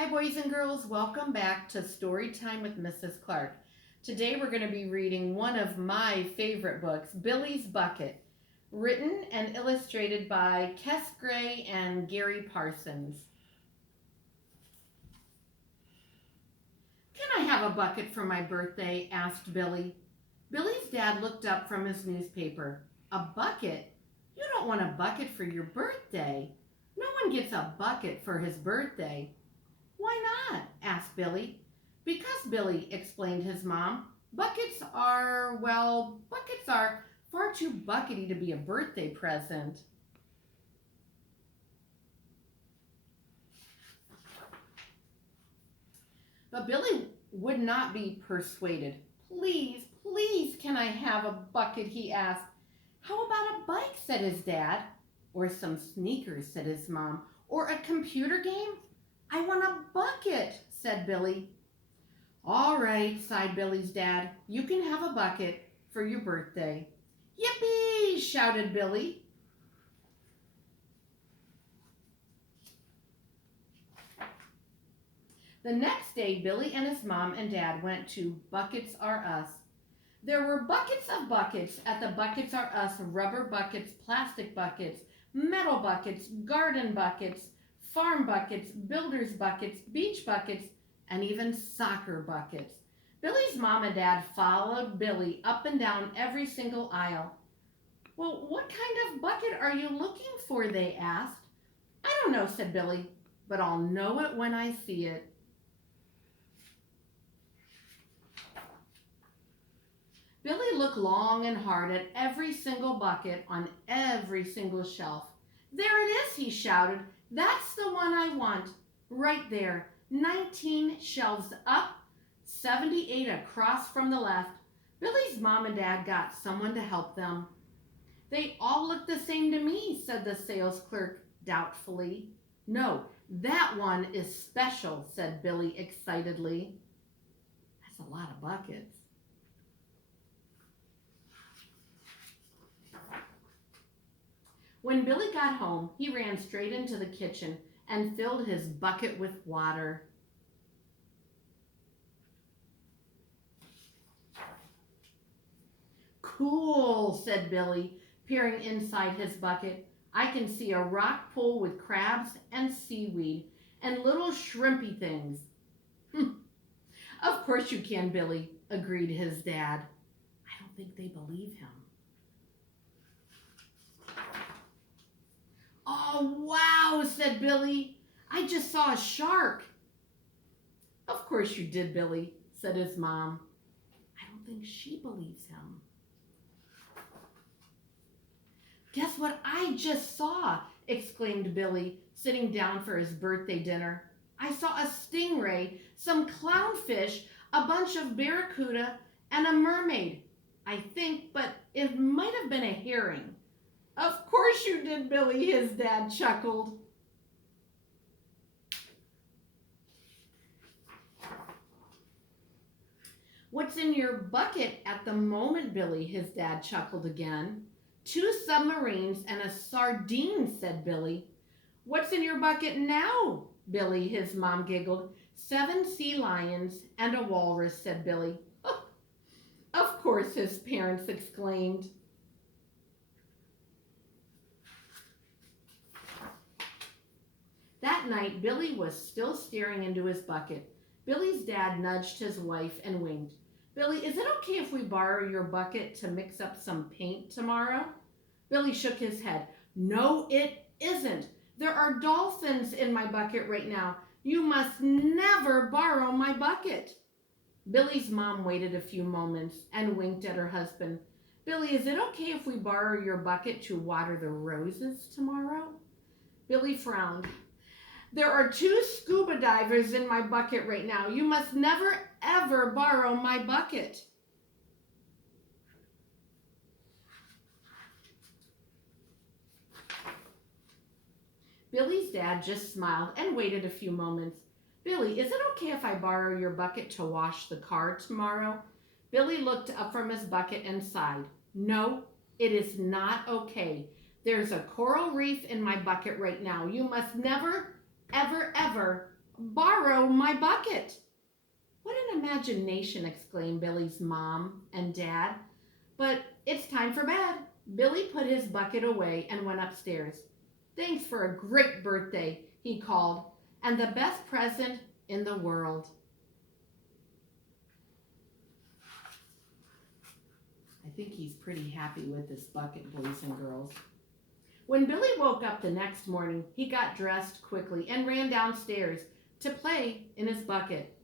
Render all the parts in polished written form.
Hi, boys and girls. Welcome back to Storytime with Mrs. Clark. Today we're going to be reading one of my favorite books, Billy's Bucket, written and illustrated by Kes Gray and Gary Parsons. Can I have a bucket for my birthday? Asked Billy. Billy's dad looked up from his newspaper. A bucket? You don't want a bucket for your birthday. No one gets a bucket for his birthday. Why not? Asked Billy. Because, Billy, explained his mom, buckets are far too buckety to be a birthday present. But Billy would not be persuaded. Please, please, can I have a bucket? He asked. How about a bike? Said his dad. Or some sneakers, said his mom. Or a computer game? I want a bucket, said Billy. All right, sighed Billy's dad. You can have a bucket for your birthday. Yippee, shouted Billy. The next day, Billy and his mom and dad went to Buckets R Us. There were buckets of buckets at the Buckets R Us, rubber buckets, plastic buckets, metal buckets, garden buckets, farm buckets, builder's buckets, beach buckets, and even soccer buckets. Billy's mom and dad followed Billy up and down every single aisle. Well, what kind of bucket are you looking for? They asked. I don't know, said Billy, but I'll know it when I see it. Billy looked long and hard at every single bucket on every single shelf. There it is, he shouted. That's the one I want. Right there. 19 shelves up, 78 across from the left. Billy's mom and dad got someone to help them. They all look the same to me, said the sales clerk doubtfully. No, that one is special, said Billy excitedly. That's a lot of buckets. When Billy got home, he ran straight into the kitchen and filled his bucket with water. Cool, said Billy, peering inside his bucket. I can see a rock pool with crabs and seaweed and little shrimpy things. Of course you can, Billy, agreed his dad. I don't think they believe him. Oh, wow, said Billy. I just saw a shark. Of course you did, Billy, said his mom. I don't think she believes him. Guess what I just saw, exclaimed Billy, sitting down for his birthday dinner. I saw a stingray, some clownfish, a bunch of barracuda, and a mermaid. I think, but it might have been a herring. Of course you did, Billy, his dad chuckled. What's in your bucket at the moment, Billy, his dad chuckled again. 2 submarines and a sardine, said Billy. What's in your bucket now, Billy, his mom giggled. 7 sea lions and a walrus, said Billy. Oh, of course, his parents exclaimed. That night, Billy was still staring into his bucket. Billy's dad nudged his wife and winked. Billy, is it okay if we borrow your bucket to mix up some paint tomorrow? Billy shook his head. No, it isn't. There are dolphins in my bucket right now. You must never borrow my bucket. Billy's mom waited a few moments and winked at her husband. Billy, is it okay if we borrow your bucket to water the roses tomorrow? Billy frowned. There are 2 scuba divers in my bucket right now. You must never, ever borrow my bucket. Billy's dad just smiled and waited a few moments. Billy, is it okay if I borrow your bucket to wash the car tomorrow? Billy looked up from his bucket and sighed. No, it is not okay. There's a coral reef in my bucket right now. You must never, ever, ever borrow my bucket." "What an imagination," exclaimed Billy's mom and dad. "But it's time for bed." Billy put his bucket away and went upstairs. "Thanks for a great birthday," he called, "and the best present in the world." I think he's pretty happy with this bucket, boys and girls. When Billy woke up the next morning, he got dressed quickly and ran downstairs to play in his bucket.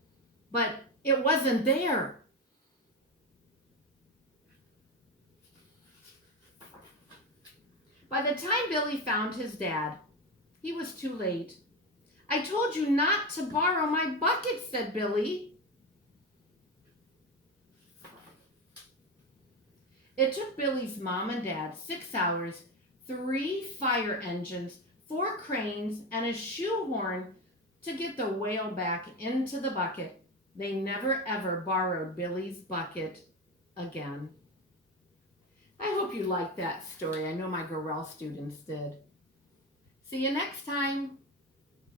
But it wasn't there. By the time Billy found his dad, he was too late. "I told you not to borrow my bucket," said Billy. It took Billy's mom and dad 6 hours, 3 fire engines, 4 cranes, and a shoehorn to get the whale back into the bucket. They never ever borrowed Billy's bucket again. I hope you liked that story. I know my Gorel students did. See you next time.